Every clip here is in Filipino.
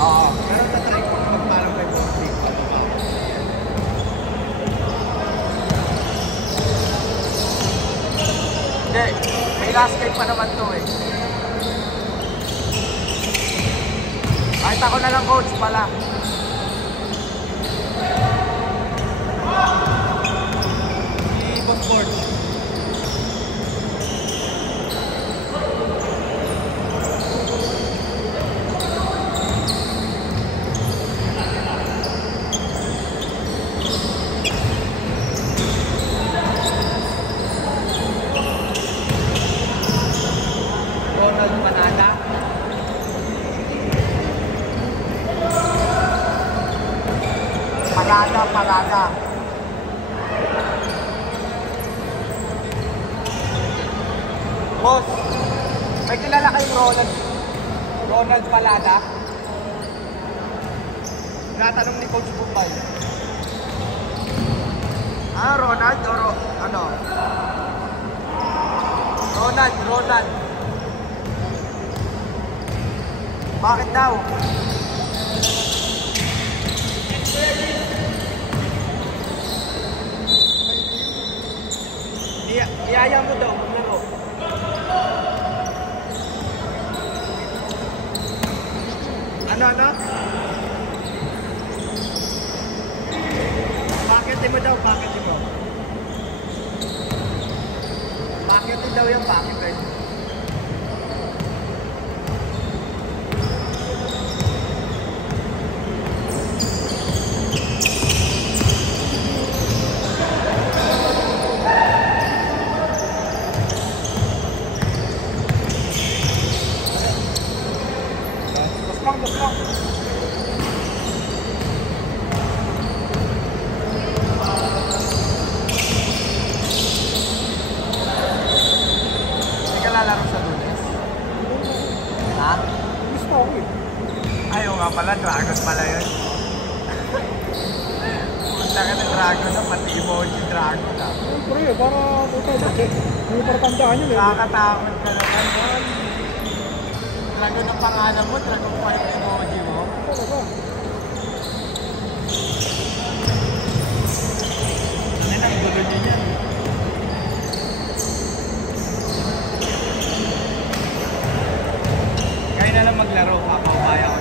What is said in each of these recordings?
Oo. Pero natry ko magpalang kay Bossing. Hindi, may last game pa naman to eh. Kahit ako na lang coach pala. Si Boss Ford. Ronald Manada. Parada. Boss, may kilala kayong Ronald Palada? Natanong ni Coach Bumbay. Ronald o ano? Ronald. Bakit daw? Iyaya mo daw, maglaro. Ano? Pakitin mo daw, pakitin mo. Pakitin daw yung pakitin. Daslang. Hindi ka lalaro sa Lunes? Ha? Gusto ako eh. Ayaw nga pala, Dragon pala yun. Punta ka ng Dragon na, pati emoji Dragon na. Siyempre, para hindi para tandaan yun eh. Nakakatakot ka naman. Dragon ang pangalan mo, Dragon pa yung emoji mo. Talaga. Ano ang gulo din yan? Kaya na lang maglaro, papabaya ko.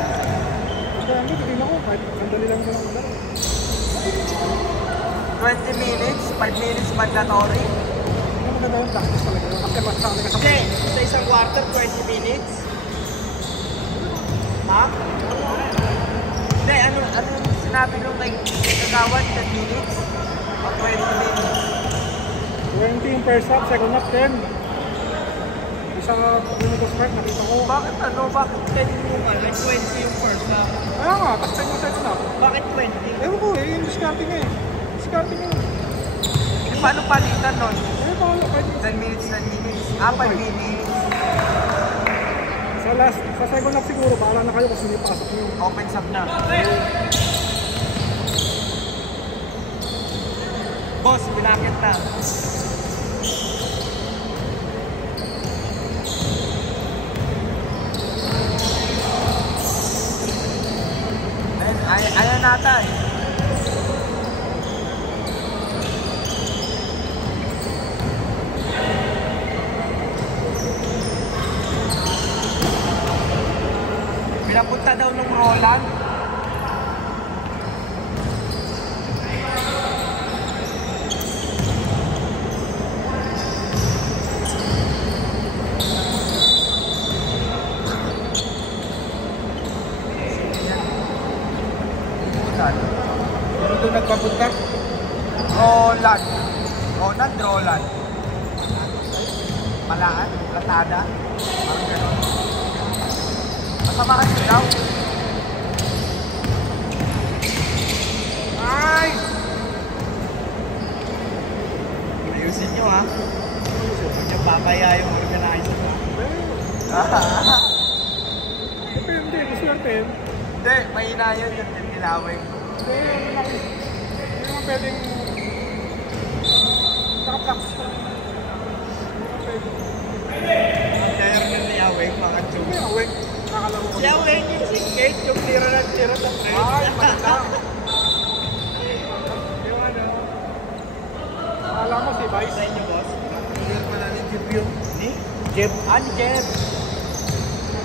Kaya hindi, tingnan ko, kahit sandali lang ko lang maglaro. 20 minutes, 5 minutes mandatory. Hindi maganda yung practice talaga. After match sa kanila. Hindi, sa isang quarter, 20 minutes. Ha? Hindi, ano yung sinabi nung nagkagawan, 10 minutes? O 20 minutes? 20 yung first half, second half 10. Isang minutos mark, nakita ko. Bakit 10 yung 20 yung first half? Kaya nga, tapos 10 yung second half. Bakit 20? Ewan ko eh, yung discarding eh. Discarding eh. Paano palitan nun? Eh, paano? 10 minutes, 10 minutes. 5 minutes. Sa second half siguro, bahala na kayo kung sino yung pasok nyo. Open sub na. Boss, binakit na. Ayan natin. Pinapunta daw nung Roland. Ito nagpapunta? Roland. Malaan, Latada. Parang gano'n. Masamahan nyo daw. Ay! Ayusin nyo ha. Huwag nyo papaya yung organizer. Depende, maswerte yun. Hindi, mahina yun yung tinilawin. Hindi, ano lang. Hindi naman pwedeng naka-practice ka lang. Hindi naman pwede. Kaya yun ni Aweng, mga Hindi, chum. awake. Nakakalaro ko. Si Aweng yung Kate, yung tira ng Fred. Ay, maganda. Yung ano, akala mo si Vice. Sa inyo, boss. Hindi ko na ni Jeb yun. Ni? Jeb? Ni Jeb?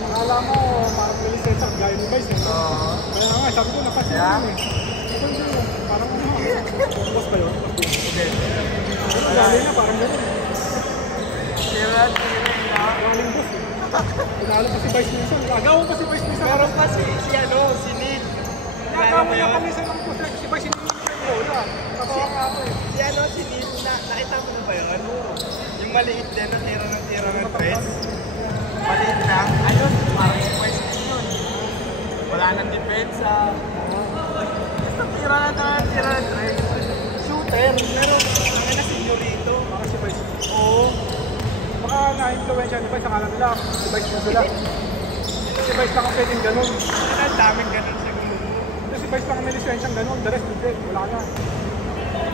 Akala mo, parang pilisensya, gaya ni Vice. Oo. Kaya nga, sabi ko, nakasya Yeah. yun eh. Ito yun, parang ano, boss ba yun? Hindi. Lalo na, parang gano'n. Tira na. Galing boss eh. Pinalo pa si Vice minsan. Agaw pa si Vice minsan. Meron pa si Neil. Agaw mo niya pa minsan ng boss. Si Vice hindi niya wala. Natawa nga ako eh. Si Neil, nakita mo na ba yun? Yung maliit din na tira ng Fred. Maliit lang. Ayun, parang si Vice yun. Wala nang depensa. Basta tira ng Fred. Shooter. Pero, ang na senyorito. Parang si Vice. Oo. Baka na-influensya ni Vice. Akala nila, si Vice yung sila. Si Vice lang ang pwedeng ganun. Ang daming ganun sa gulo. Kasi si Vice lang ang may lisensyang ganun. The rest hindi. Wala na.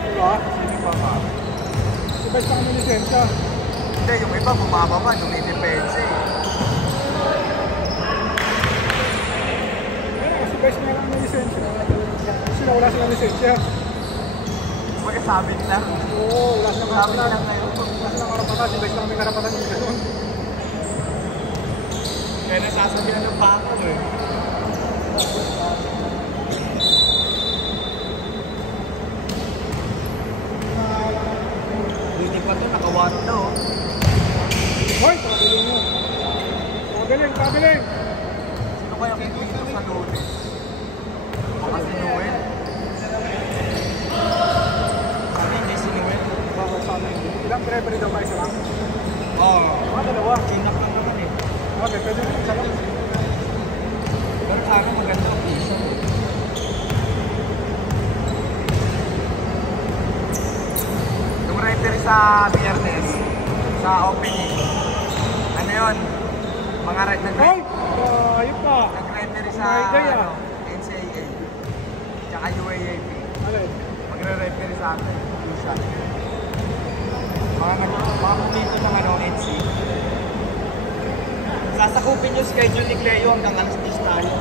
Diba? Sino pa pa? Si Vice lang ang may lisensya. Hindi, yung iba bumaba pa nung may depensa eh. Pero si Vice nga lang ang may lisensya. Sila wala silang lisensya. Magkasabi nila. Oo, wala silang Sabi karapatan. nila ngayon. Wala silang karapatan. Si Vice lang may karapatan yung ganun. Kaya nasasabihan ng baka eh. Buti pa to, nakawato na oh. Hoy! Pagaling mo. Pagaling! Sino kaya dito sa Lunes? Baka si Noel? Sabi hindi si Noel? Baka sa amin. Ilang referee daw ba? Isa lang? Oo. Mga dalawa. Chinak lang naman eh. Okay, pwede rin isa lang. Pero sana maganda ang piso. Yung referee sa Biyernes, sa opening, ano yun? Mga Hoy! Ayun pa. nag-referee sa May idea. ano, NCAA, tsaka UAAP. Alin? Magre-referee sa atin. Isa. Mga kumito ng ano, NC. Sasakupin yung schedule ni Cleo hanggang alas 10 tayo.